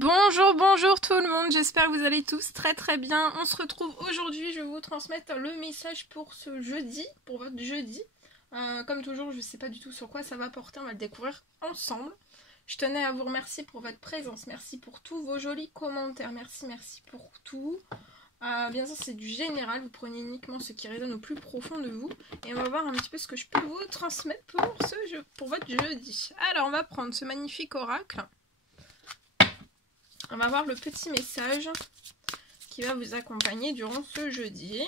Bonjour, bonjour tout le monde, j'espère que vous allez tous très bien. On se retrouve aujourd'hui, je vais vous transmettre le message pour ce jeudi, pour votre jeudi. Comme toujours, je ne sais pas du tout sur quoi ça va porter, on va le découvrir ensemble. Je tenais à vous remercier pour votre présence, merci pour tous vos jolis commentaires, merci pour tout. Bien sûr, c'est du général, vous prenez uniquement ce qui résonne au plus profond de vous. Et on va voir un petit peu ce que je peux vous transmettre pour votre jeudi. Alors, on va prendre ce magnifique oracle. On va voir le petit message qui va vous accompagner durant ce jeudi.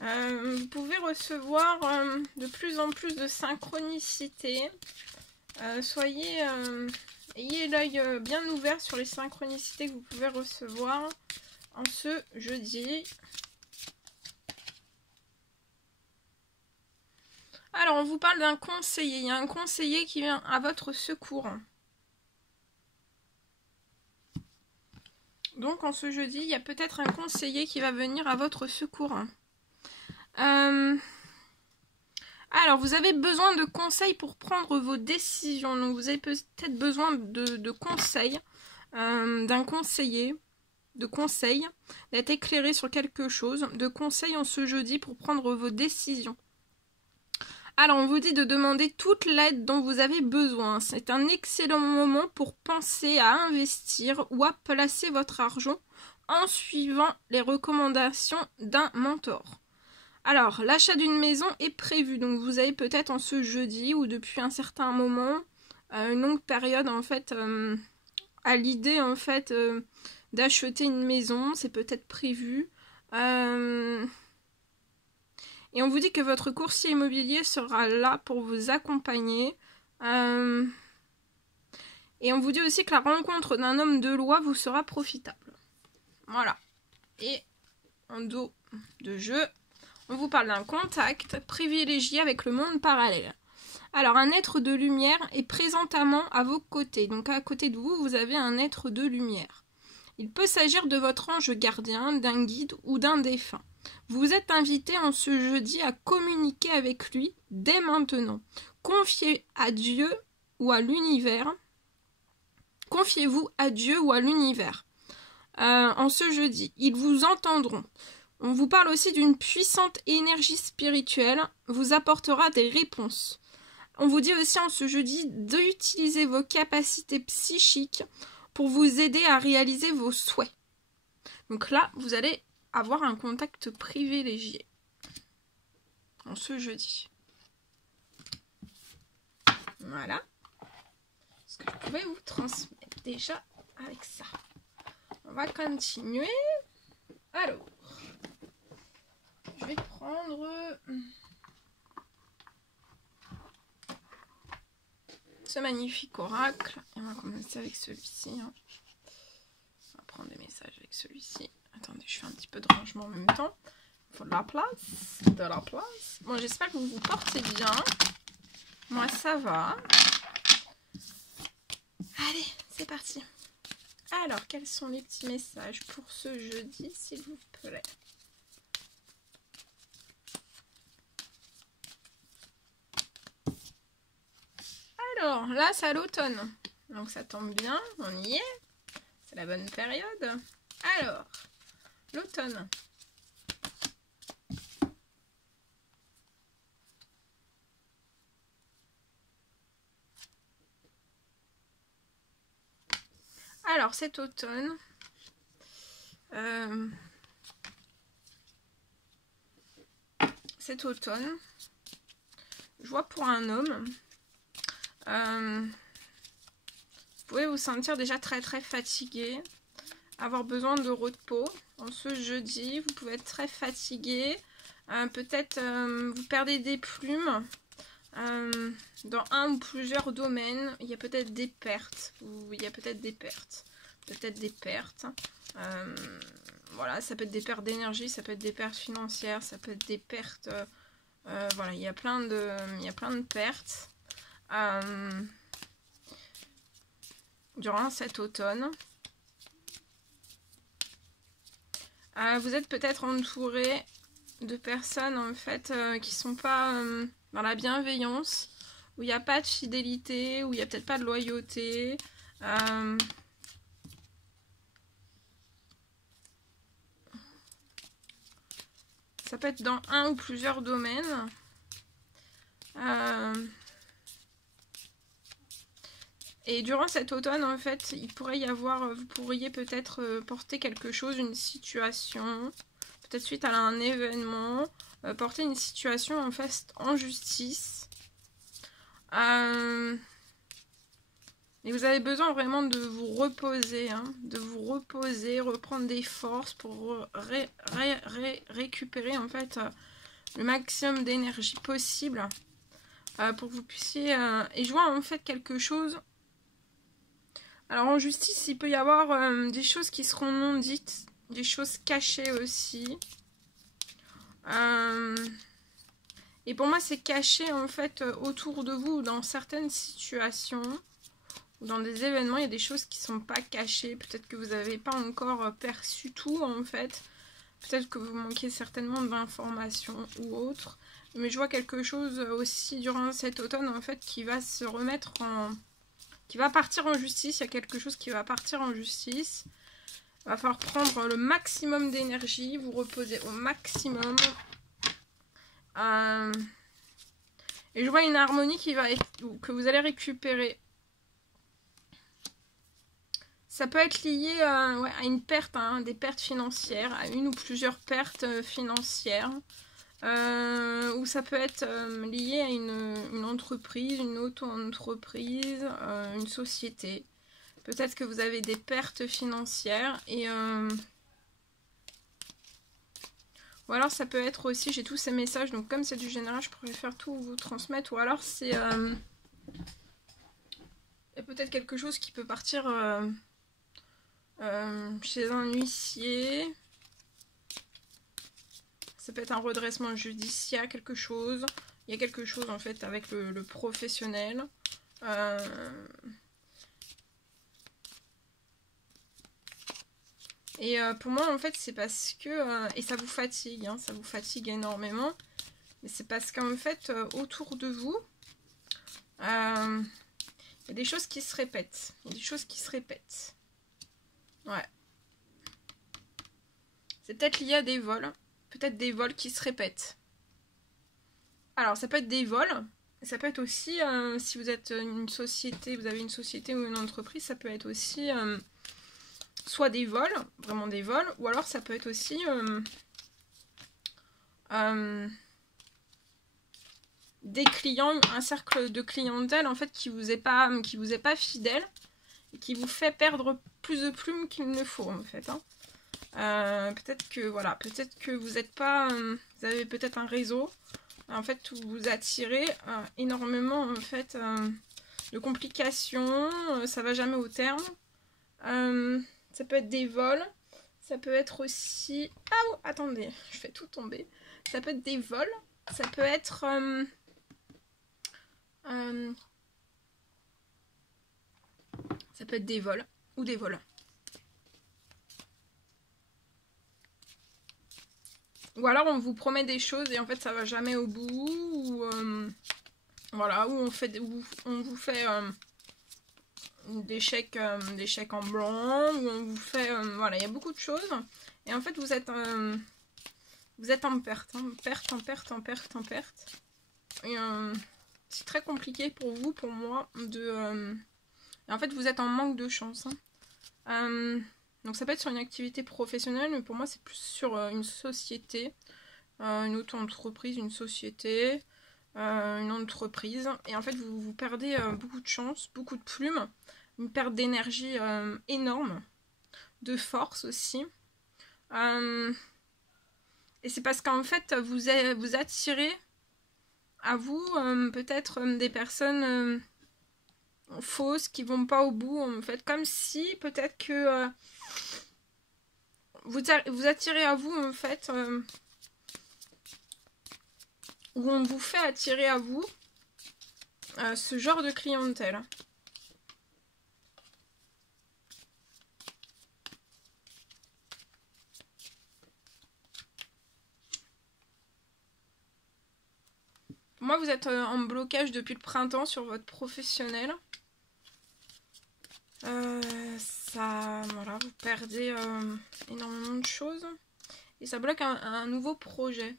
Vous pouvez recevoir de plus en plus de synchronicité. Ayez l'œil bien ouvert sur les synchronicités que vous pouvez recevoir en ce jeudi. Alors, on vous parle d'un conseiller. Il y a un conseiller qui vient à votre secours. Donc, en ce jeudi, il y a peut-être un conseiller qui va venir à votre secours. Alors, vous avez besoin de conseils pour prendre vos décisions. Donc, vous avez peut-être besoin de conseils, d'un conseiller, de conseils, d'être éclairé sur quelque chose, de conseils en ce jeudi pour prendre vos décisions. Alors, on vous dit de demander toute l'aide dont vous avez besoin. C'est un excellent moment pour penser à investir ou à placer votre argent en suivant les recommandations d'un mentor. Alors, l'achat d'une maison est prévu. Donc, vous avez peut-être en ce jeudi ou depuis un certain moment, une longue période en fait, à l'idée en fait d'acheter une maison. C'est peut-être prévu. Et on vous dit que votre courtier immobilier sera là pour vous accompagner. Et on vous dit aussi que la rencontre d'un homme de loi vous sera profitable. Voilà. Et en dos de jeu, on vous parle d'un contact privilégié avec le monde parallèle. Alors, un être de lumière est présentement à vos côtés. Donc, à côté de vous, vous avez un être de lumière. Il peut s'agir de votre ange gardien, d'un guide ou d'un défunt. Vous êtes invité en ce jeudi à communiquer avec lui dès maintenant. Confiez-vous à Dieu ou à l'univers. En ce jeudi, ils vous entendront. On vous parle aussi d'une puissante énergie spirituelle, vous apportera des réponses. On vous dit aussi en ce jeudi d'utiliser vos capacités psychiques pour vous aider à réaliser vos souhaits. Donc là, vous allez avoir un contact privilégié en ce jeudi. Voilà ce que je pouvais vous transmettre déjà avec ça. On va continuer. Alors, je vais prendre ce magnifique oracle. Et on va commencer avec celui-ci. On va prendre des messages avec celui-ci. Attendez, je fais un petit peu de rangement en même temps. Il faut de la place. Bon, j'espère que vous vous portez bien. Moi, ça va. Allez, c'est parti. Alors, quels sont les petits messages pour ce jeudi, s'il vous plaît? Alors, là, c'est à l'automne. Donc, ça tombe bien, on y est. C'est la bonne période. Alors, l'automne. Alors, cet automne, je vois pour un homme, vous pouvez vous sentir déjà très fatigué, avoir besoin de repos. En ce jeudi, vous pouvez être très fatigué, peut-être vous perdez des plumes. Dans un ou plusieurs domaines, il y a peut-être des pertes. Voilà, ça peut être des pertes d'énergie, ça peut être des pertes financières, ça peut être des pertes. Voilà, il y a plein de pertes durant cet automne. Vous êtes peut-être entouré de personnes en fait qui sont pas dans la bienveillance, où il n'y a pas de fidélité, où il n'y a peut-être pas de loyauté. Ça peut être dans un ou plusieurs domaines. Et durant cet automne, en fait, il pourrait y avoir, vous pourriez peut-être porter quelque chose, une situation, peut-être suite à un événement, porter une situation en fait en justice. Et vous avez besoin vraiment de vous reposer, hein, de vous reposer, reprendre des forces pour récupérer en fait le maximum d'énergie possible pour que vous puissiez... et je vois en fait quelque chose. Alors en justice, il peut y avoir des choses qui seront non dites, des choses cachées aussi. Et pour moi, c'est caché en fait autour de vous, dans certaines situations, ou dans des événements, il y a des choses qui ne sont pas cachées. Peut-être que vous n'avez pas encore perçu tout en fait. Peut-être que vous manquez certainement d'informations ou autres. Mais je vois quelque chose aussi durant cet automne en fait qui va se remettre en... qui va partir en justice. Il y a quelque chose qui va partir en justice. Il va falloir prendre le maximum d'énergie, vous reposer au maximum. Et je vois une harmonie qui va être, que vous allez récupérer. Ça peut être lié ouais, à une perte, hein, des pertes financières, à une ou plusieurs pertes financières. Ou ça peut être lié à une entreprise, une auto-entreprise, une société. Peut-être que vous avez des pertes financières et... ou alors ça peut être aussi, j'ai tous ces messages, donc comme c'est du général, je pourrais faire tout vous transmettre. Ou alors c'est... il y a peut-être quelque chose qui peut partir chez un huissier. Ça peut être un redressement judiciaire, quelque chose. Il y a quelque chose en fait avec le professionnel. Et pour moi en fait c'est parce que... et ça vous fatigue, hein, ça vous fatigue énormément. Mais c'est parce qu'en fait autour de vous, il y a des choses qui se répètent. Il y a des choses qui se répètent. Ouais. C'est peut-être lié à des vols. Peut-être des vols qui se répètent. Alors ça peut être des vols. Ça peut être aussi, si vous êtes une société, vous avez une société ou une entreprise, ça peut être aussi soit des vols, vraiment des vols, ou alors ça peut être aussi des clients, un cercle de clientèle en fait qui vous est pas fidèle et qui vous fait perdre plus de plumes qu'il ne faut en fait. Hein. Peut-être que voilà, peut-être que vous êtes pas, vous avez peut-être un réseau. En fait, vous attirez énormément en fait de complications, ça va jamais au terme. Ça peut être des vols, ça peut être aussi... Ah, oh, attendez, je fais tout tomber. Ça peut être des vols, ça peut être... ça peut être des vols ou des vols. Ou alors on vous promet des choses et en fait ça va jamais au bout. Ou voilà, ou on vous fait des chèques en blanc, ou on vous fait... voilà, il y a beaucoup de choses. Et en fait vous êtes en perte, hein, en perte. Et c'est très compliqué pour vous, pour moi, de... et en fait vous êtes en manque de chance. Hein. Donc ça peut être sur une activité professionnelle, mais pour moi c'est plus sur une société, une auto-entreprise, une société, une entreprise. Et en fait vous perdez beaucoup de chance, beaucoup de plumes, une perte d'énergie énorme, de force aussi. Et c'est parce qu'en fait vous attirez à vous peut-être des personnes fausses qui vont pas au bout en fait, comme si peut-être que vous attirez à vous en fait où on vous fait attirer à vous ce genre de clientèle. Pour moi, vous êtes en blocage depuis le printemps sur votre professionnel. Voilà, vous perdez énormément de choses. Et ça bloque un nouveau projet.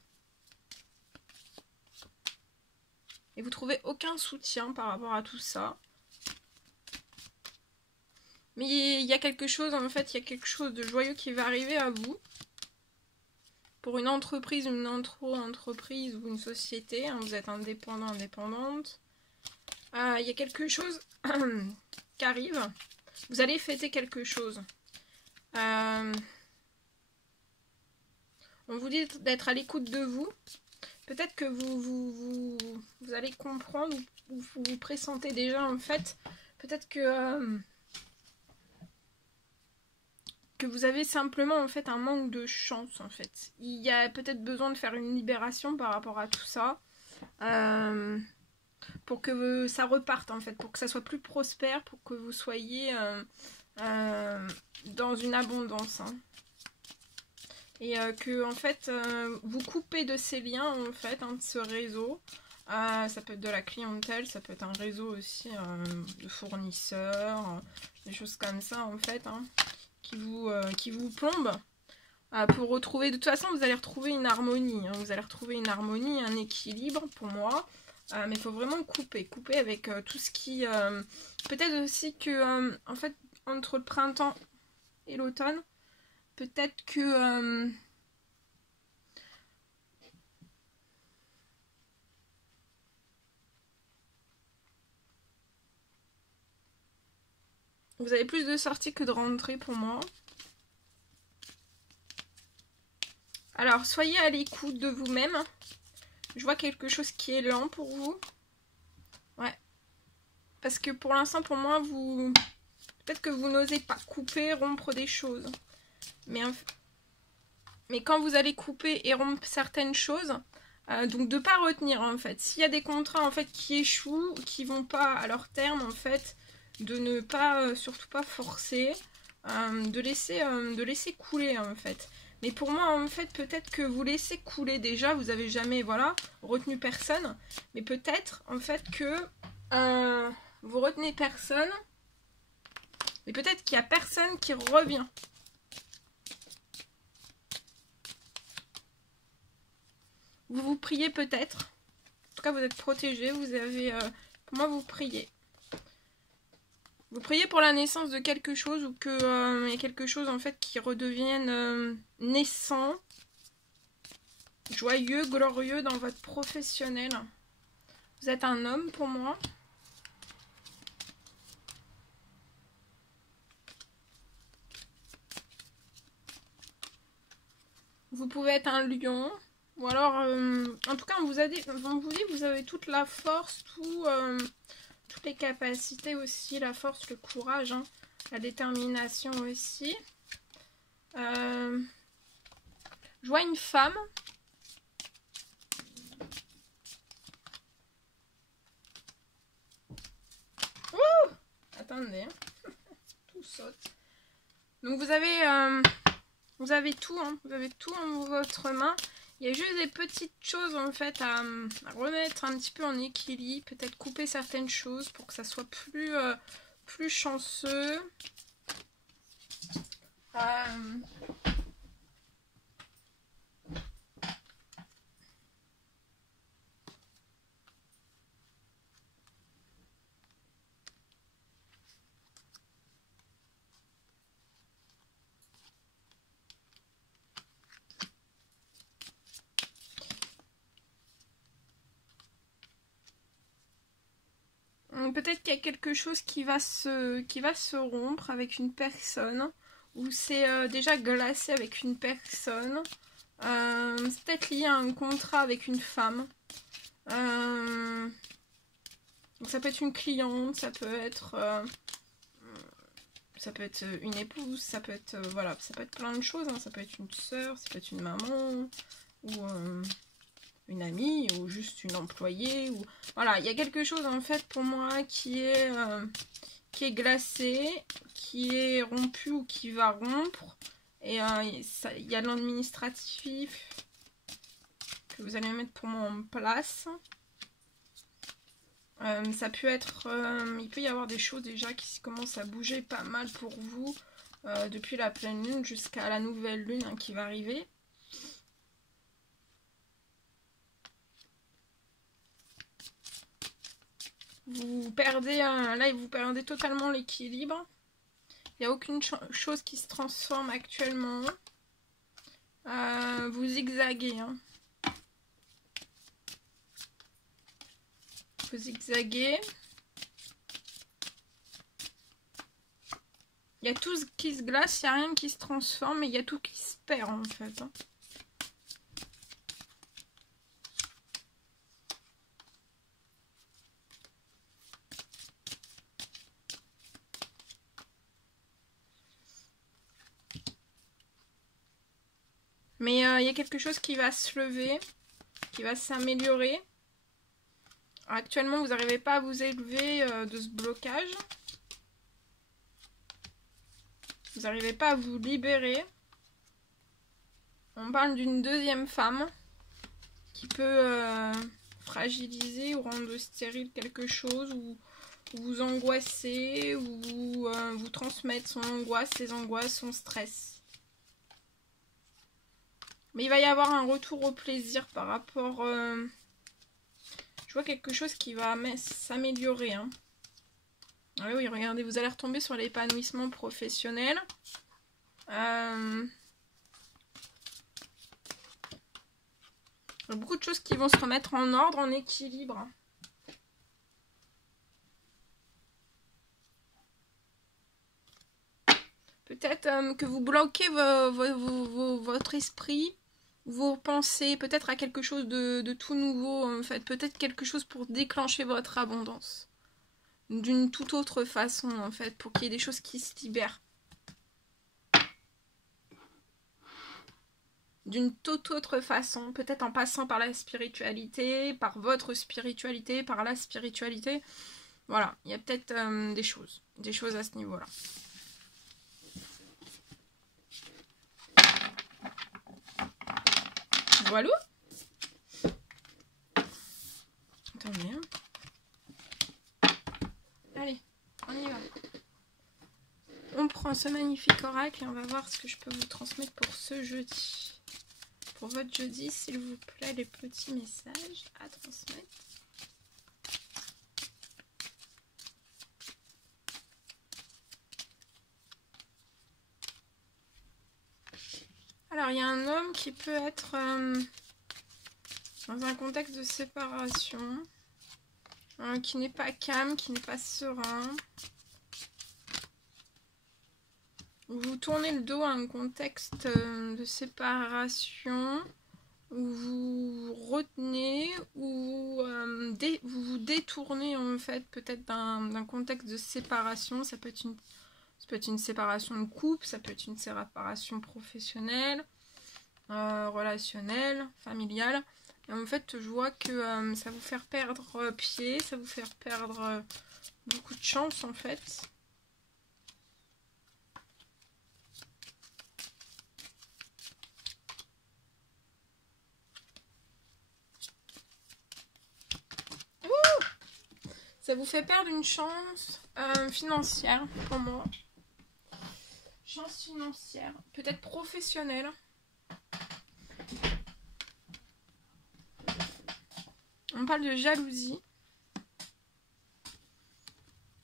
Et vous trouvez aucun soutien par rapport à tout ça. Mais il y a quelque chose, en fait, il y a quelque chose de joyeux qui va arriver à vous. Pour une entreprise, une entreprise ou une société, hein, vous êtes indépendant, indépendante. Il y a quelque chose qui arrive. Vous allez fêter quelque chose. On vous dit d'être à l'écoute de vous. Peut-être que vous allez comprendre ou vous pressentez déjà en fait. Peut-être que vous avez simplement en fait un manque de chance en fait. Il y a peut-être besoin de faire une libération par rapport à tout ça. Pour que ça reparte en fait. Pour que ça soit plus prospère. Pour que vous soyez dans une abondance. Hein. Et que en fait vous coupez de ces liens en fait, hein, de ce réseau. Ça peut être de la clientèle, ça peut être un réseau aussi de fournisseurs, des choses comme ça en fait, hein, qui vous plombent. Pour retrouver, de toute façon vous allez retrouver une harmonie, hein, vous allez retrouver une harmonie, un équilibre pour moi. Mais il faut vraiment couper avec tout ce qui... peut-être aussi que en fait entre le printemps et l'automne, peut-être que vous avez plus de sorties que de rentrées pour moi. Alors, soyez à l'écoute de vous-même. Je vois quelque chose qui est lent pour vous. Ouais. Parce que pour l'instant, pour moi, peut-être que vous n'osez pas couper, rompre des choses. Mais quand vous allez couper et rompre certaines choses, donc de ne pas retenir en fait. S'il y a des contrats en fait qui échouent, qui vont pas à leur terme en fait, de ne pas, surtout pas forcer, de laisser couler en fait. Mais pour moi en fait peut-être que vous laissez couler déjà, vous avez jamais voilà retenu personne, mais peut-être en fait que vous retenez personne, mais peut-être qu'il y a personne qui revient. Vous priez peut-être. En tout cas, vous êtes protégé. Vous avez... pour moi, vous priez. Vous priez pour la naissance de quelque chose ou que y a quelque chose en fait qui redevienne naissant, joyeux, glorieux dans votre professionnel. Vous êtes un homme pour moi. Vous pouvez être un lion. Ou alors, en tout cas, on vous dit que vous avez toute la force, toutes les capacités aussi, la force, le courage, hein, la détermination aussi. Je vois une femme. Ouh, attendez, tout saute. Donc vous avez tout, hein, vous avez tout en votre main. Il y a juste des petites choses en fait à remettre un petit peu en équilibre, peut-être couper certaines choses pour que ça soit plus chanceux. Peut-être qu'il y a quelque chose qui va se rompre avec une personne, ou c'est déjà glacé avec une personne. C'est peut-être lié à un contrat avec une femme. Donc ça peut être une cliente, ça peut être une épouse, ça peut être voilà, ça peut être plein de choses, hein. Ça peut être une sœur, ça peut être une maman, ou une amie, ou juste une employée, ou voilà, il y a quelque chose en fait pour moi qui est glacé, qui est rompu ou qui va rompre, et il y a l'administratif que vous allez mettre pour moi en place. Ça peut être... il peut y avoir des choses déjà qui commencent à bouger pas mal pour vous depuis la pleine lune jusqu'à la nouvelle lune hein, qui va arriver. Vous perdez, là vous perdez totalement l'équilibre. Il n'y a aucune chose qui se transforme actuellement. Vous zigzaguez. Hein. Vous zigzaguez. Il y a tout qui se glace, il n'y a rien qui se transforme, mais il y a tout qui se perd en fait. Hein. Mais il y a quelque chose qui va se lever, qui va s'améliorer. Actuellement, vous n'arrivez pas à vous élever de ce blocage. Vous n'arrivez pas à vous libérer. On parle d'une deuxième femme qui peut fragiliser ou rendre stérile quelque chose, ou vous angoisser, ou vous transmettre son angoisse, ses angoisses, son stress. Mais il va y avoir un retour au plaisir par rapport... je vois quelque chose qui va s'améliorer. Hein. Ah oui, regardez, vous allez retomber sur l'épanouissement professionnel. Beaucoup de choses qui vont se remettre en ordre, en équilibre. Peut-être que vous bloquez votre esprit, vos pensées, peut-être à quelque chose de tout nouveau, en fait. Peut-être quelque chose pour déclencher votre abondance. D'une toute autre façon, en fait, pour qu'il y ait des choses qui se libèrent. D'une toute autre façon, peut-être en passant par la spiritualité, par votre spiritualité, par la spiritualité. Voilà, il y a peut-être des choses à ce niveau-là. Voilà. Attendez. Hein. Allez, on y va. On prend ce magnifique oracle et on va voir ce que je peux vous transmettre pour ce jeudi. Pour votre jeudi, s'il vous plaît, les petits messages à transmettre. Alors, il y a un homme qui peut être dans un contexte de séparation, qui n'est pas calme, qui n'est pas serein. Vous tournez le dos à un contexte de séparation, où vous retenez, ou vous vous détournez en fait peut-être d'un contexte de séparation. Ça peut être une séparation de couple, ça peut être une séparation professionnelle, relationnelle, familiale. Et en fait, je vois que ça va vous faire perdre pied, ça va vous faire perdre beaucoup de chance en fait. Ça vous fait perdre une chance financière pour moi. Chance financière, peut-être professionnelle. On parle de jalousie.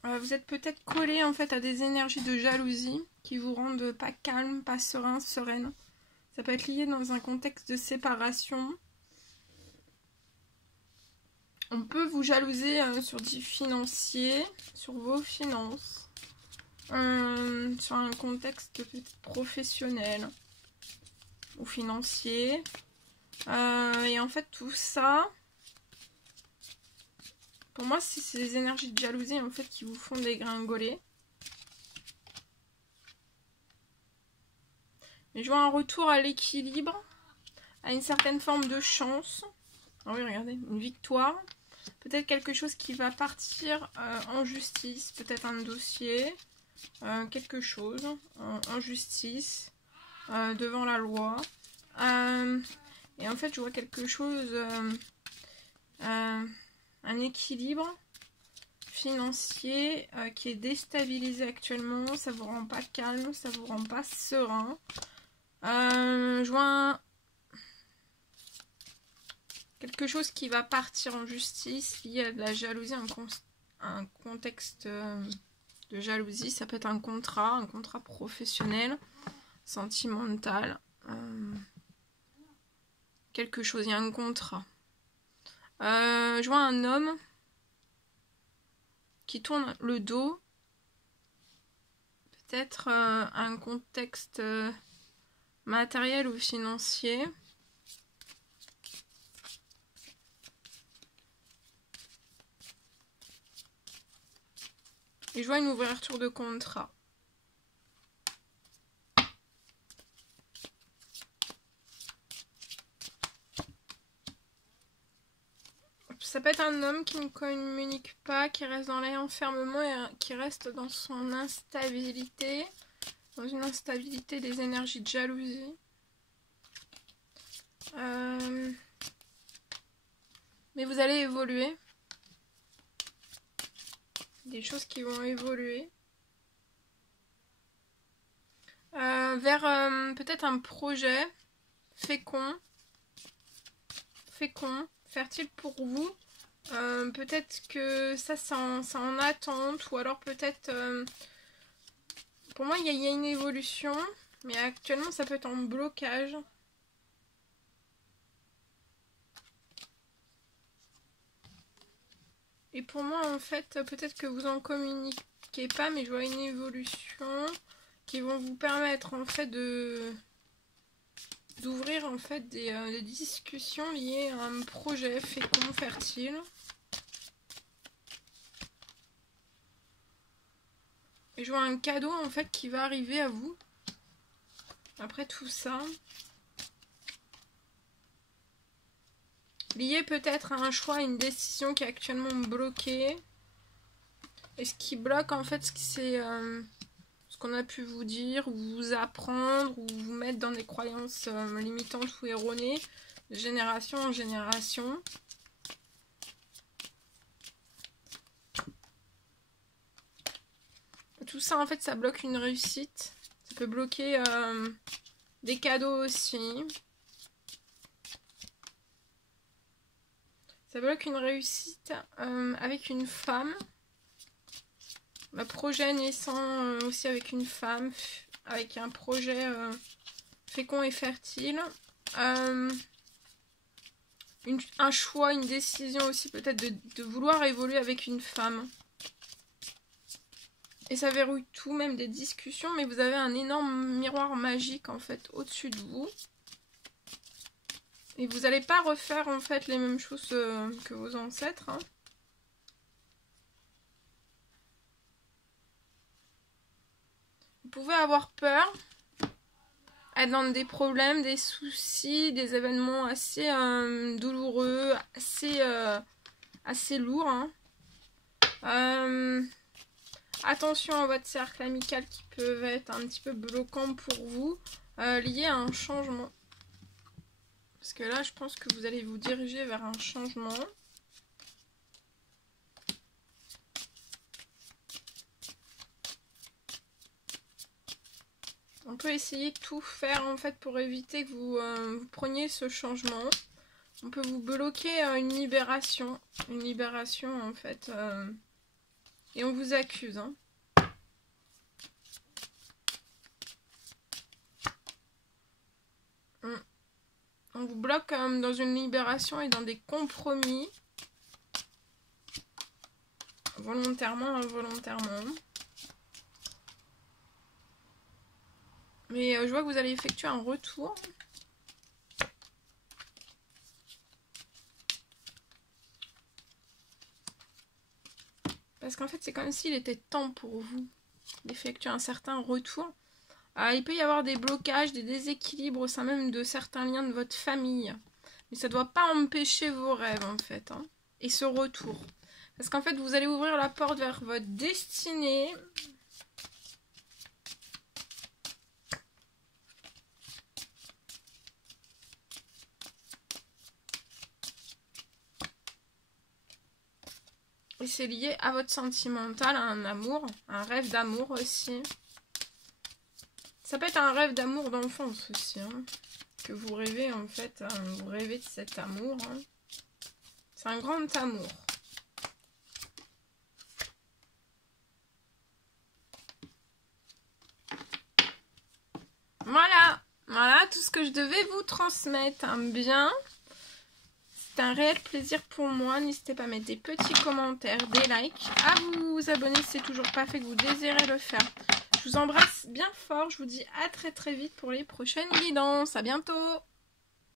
Vous êtes peut-être collé en fait à des énergies de jalousie qui vous rendent pas calme, pas serein, sereine. Ça peut être lié dans un contexte de séparation. On peut vous jalouser sur du financier, sur vos finances, sur un contexte professionnel ou financier. Et en fait, tout ça, pour moi, c'est ces énergies de jalousie en fait qui vous font dégringoler. Mais je vois un retour à l'équilibre, à une certaine forme de chance. Ah oui, regardez, une victoire. Peut-être quelque chose qui va partir en justice, peut-être un dossier, quelque chose en justice, devant la loi. Et en fait, je vois quelque chose, un équilibre financier qui est déstabilisé actuellement. Ça vous rend pas calme, ça vous rend pas serein. Je vois quelque chose qui va partir en justice lié à de la jalousie, un contexte de jalousie. Ça peut être un contrat professionnel, sentimental. Quelque chose, il y a un contrat. Je vois un homme qui tourne le dos. Peut-être un contexte matériel ou financier. Et je vois une ouverture de contrat. Ça peut être un homme qui ne communique pas, qui reste dans l'enfermement et qui reste dans son instabilité, dans une instabilité des énergies de jalousie. Mais vous allez évoluer. Des choses qui vont évoluer. Vers peut-être un projet fécond, fertile pour vous. Peut-être que ça c'est en attente, ou alors peut-être pour moi il y a une évolution, mais actuellement ça peut être en blocage. Et pour moi en fait peut-être que vous en communiquez pas, mais je vois une évolution qui vont vous permettre en fait d'ouvrir en fait des discussions liées à un projet fécond, fertile. Et je vois un cadeau en fait qui va arriver à vous après tout ça. Lié peut-être à un choix, à une décision qui est actuellement bloquée. Et ce qui bloque en fait, c'est ce qu'on a pu vous dire, ou vous apprendre, ou vous mettre dans des croyances limitantes ou erronées, de génération en génération. Tout ça en fait ça bloque une réussite. Ça peut bloquer des cadeaux aussi. Ça bloque une réussite avec une femme. Un projet naissant aussi avec une femme. Avec un projet fécond et fertile. Un choix, une décision aussi peut-être de vouloir évoluer avec une femme. Et ça verrouille tout, même des discussions, mais vous avez un énorme miroir magique en fait au-dessus de vous. Et vous n'allez pas refaire en fait les mêmes choses que vos ancêtres. Hein. Vous pouvez avoir peur, être dans des problèmes, des soucis, des événements assez douloureux, assez lourds. Hein. Attention à votre cercle amical qui peut être un petit peu bloquant pour vous, lié à un changement. Parce que là, je pense que vous allez vous diriger vers un changement. On peut essayer de tout faire en fait pour éviter que vous preniez ce changement. On peut vous bloquer une libération en fait. Et on vous accuse. Hein. On vous bloque dans une libération et dans des compromis. Volontairement, involontairement. Mais je vois que vous allez effectuer un retour. Parce qu'en fait, c'est comme s'il était temps pour vous d'effectuer un certain retour. Il peut y avoir des blocages, des déséquilibres au sein même de certains liens de votre famille. Mais ça ne doit pas empêcher vos rêves, en fait. Hein, et ce retour. Parce qu'en fait, vous allez ouvrir la porte vers votre destinée. Et c'est lié à votre sentimental, à un amour, un rêve d'amour aussi. Ça peut être un rêve d'amour d'enfance aussi, hein, que vous rêvez en fait, hein, vous rêvez de cet amour. Hein. C'est un grand amour. Voilà, voilà tout ce que je devais vous transmettre. Hein, bien. C'est un réel plaisir pour moi. N'hésitez pas à mettre des petits commentaires, des likes, à vous abonner si c'est toujours pas fait, que vous désirez le faire. Je vous embrasse bien fort. Je vous dis à très vite pour les prochaines guidances. À bientôt.